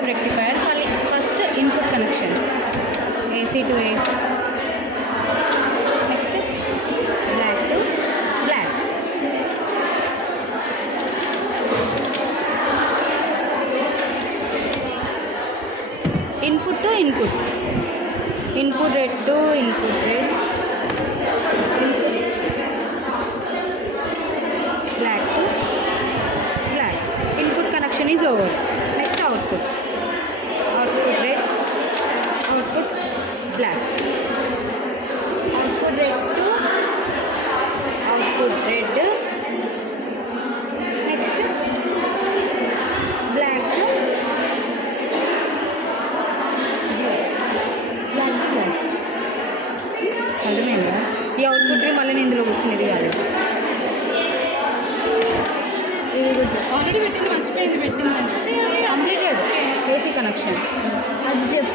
wave rectifier. First input connections, AC to AC. Next is black to black. Input to input. Input red to input red. Black to black. Input connection is over. Next output. Output red. Output black. Output red to output red. Next black to అర్థమైందా? ఈ output మళ్ళీ ఇందులో వచ్చినది కాదు. Already పెట్టింది, మర్చిపోయింది పెట్టింది. Completed AC connection అది చెప్పు.